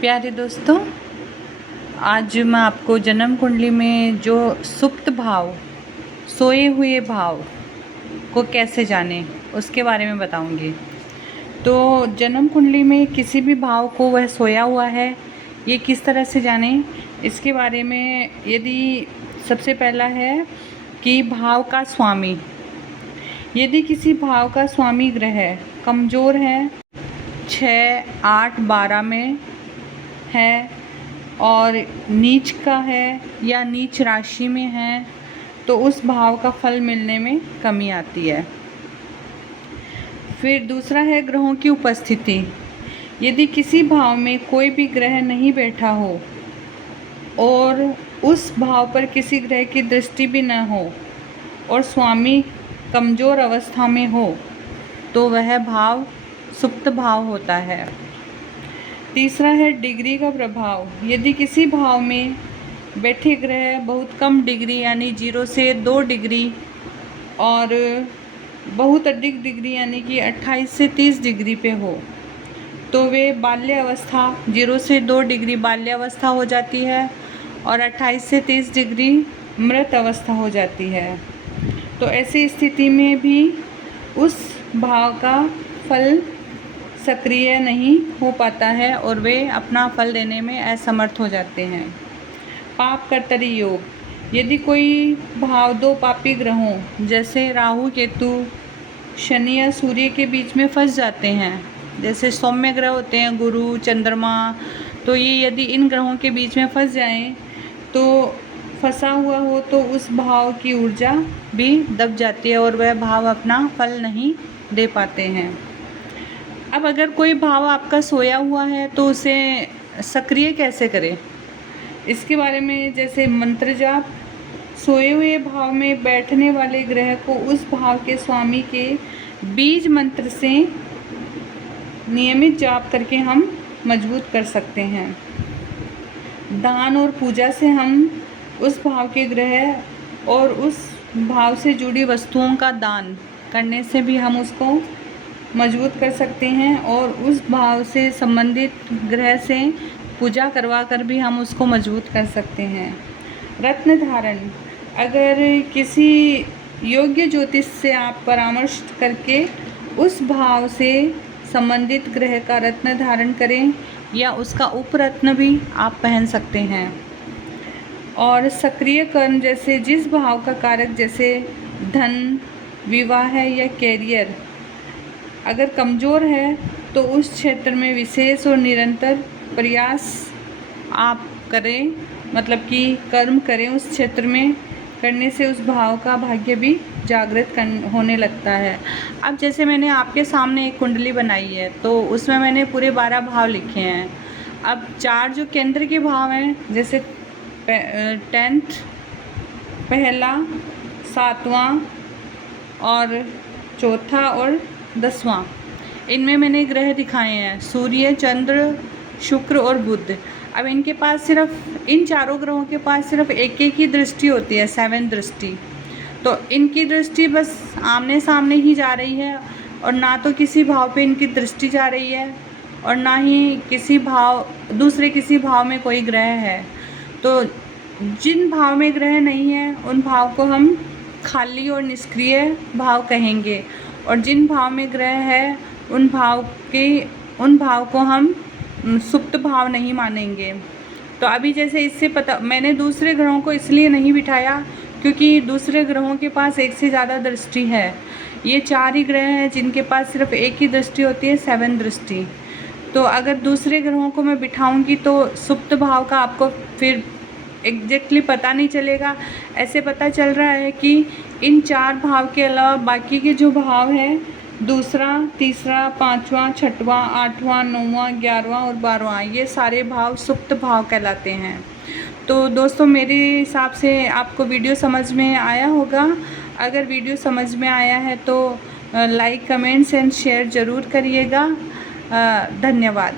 प्यारे दोस्तों, आज मैं आपको जन्म कुंडली में जो सुप्त भाव, सोए हुए भाव को कैसे जानें उसके बारे में बताऊंगी। तो जन्म कुंडली में किसी भी भाव को वह सोया हुआ है, ये किस तरह से जानें इसके बारे में। यदि सबसे पहला है कि भाव का स्वामी, यदि किसी भाव का स्वामी ग्रह कमज़ोर है, 6, 8, 12 में है और नीच का है या नीच राशि में है, तो उस भाव का फल मिलने में कमी आती है। फिर दूसरा है ग्रहों की उपस्थिति। यदि किसी भाव में कोई भी ग्रह नहीं बैठा हो और उस भाव पर किसी ग्रह की दृष्टि भी न हो और स्वामी कमज़ोर अवस्था में हो, तो वह भाव सुप्त भाव होता है। तीसरा है डिग्री का प्रभाव। यदि किसी भाव में बैठे ग्रह बहुत कम डिग्री यानी 0 से 2 डिग्री और बहुत अधिक डिग्री यानी कि 28 से 30 डिग्री पे हो, तो वे बाल्य अवस्था, 0 से 2 डिग्री बाल्य अवस्था हो जाती है और 28 से 30 डिग्री मृत अवस्था हो जाती है। तो ऐसी स्थिति में भी उस भाव का फल सक्रिय नहीं हो पाता है और वे अपना फल देने में असमर्थ हो जाते हैं। पाप कर्तरी योग। यदि कोई भाव 2 पापी ग्रहों जैसे राहु केतु, शनि या सूर्य के बीच में फंस जाते हैं, जैसे सौम्य ग्रह होते हैं गुरु, चंद्रमा, तो ये यदि इन ग्रहों के बीच में फंस जाएं तो फंसा हुआ हो तो उस भाव की ऊर्जा भी दब जाती है और वह भाव अपना फल नहीं दे पाते हैं। अब अगर कोई भाव आपका सोया हुआ है तो उसे सक्रिय कैसे करें इसके बारे में, जैसे मंत्र जाप। सोए हुए भाव में बैठने वाले ग्रह को उस भाव के स्वामी के बीज मंत्र से नियमित जाप करके हम मजबूत कर सकते हैं। दान और पूजा से हम उस भाव के ग्रह और उस भाव से जुड़ी वस्तुओं का दान करने से भी हम उसको मजबूत कर सकते हैं और उस भाव से संबंधित ग्रह से पूजा करवा कर भी हम उसको मजबूत कर सकते हैं। रत्न धारण। अगर किसी योग्य ज्योतिष से आप परामर्श करके उस भाव से संबंधित ग्रह का रत्न धारण करें या उसका उपरत्न भी आप पहन सकते हैं। और सक्रिय कर्म, जैसे जिस भाव का कारक जैसे धन, विवाह या कैरियर अगर कमज़ोर है तो उस क्षेत्र में विशेष और निरंतर प्रयास आप करें, मतलब कि कर्म करें उस क्षेत्र में, करने से उस भाव का भाग्य भी जागृत होने लगता है। अब जैसे मैंने आपके सामने एक कुंडली बनाई है तो उसमें मैंने पूरे 12 भाव लिखे हैं। अब 4 जो केंद्र के भाव हैं, जैसे 10th, पहला, 7वां और चौथा और 10वां, इनमें मैंने ग्रह दिखाए हैं सूर्य, चंद्र, शुक्र और बुध। अब इनके पास सिर्फ इन चारों ग्रहों के पास सिर्फ एक ही दृष्टि होती है, 7 दृष्टि। तो इनकी दृष्टि बस आमने सामने ही जा रही है और ना तो किसी भाव पे इनकी दृष्टि जा रही है और ना ही किसी भाव दूसरे किसी भाव में कोई ग्रह है। तो जिन भाव में ग्रह नहीं है उन भाव को हम खाली और निष्क्रिय भाव कहेंगे और जिन भाव में ग्रह है उन भाव को हम सुप्त भाव नहीं मानेंगे। तो अभी जैसे इससे पता, मैंने दूसरे ग्रहों को इसलिए नहीं बिठाया क्योंकि दूसरे ग्रहों के पास एक से ज़्यादा दृष्टि है। ये 4 ही ग्रह हैं जिनके पास सिर्फ एक ही दृष्टि होती है, 7 दृष्टि। तो अगर दूसरे ग्रहों को मैं बिठाऊंगी तो सुप्त भाव का आपको फिर एग्जैक्टली पता नहीं चलेगा। ऐसे पता चल रहा है कि इन 4 भाव के अलावा बाकी के जो भाव हैं, दूसरा, तीसरा, 5वां, 6वां, 8वां, 9वां, 11वां और 12वां, ये सारे भाव सुप्त भाव कहलाते हैं। तो दोस्तों, मेरे हिसाब से आपको वीडियो समझ में आया होगा। अगर वीडियो समझ में आया है तो लाइक, कमेंट्स एंड शेयर ज़रूर करिएगा। धन्यवाद।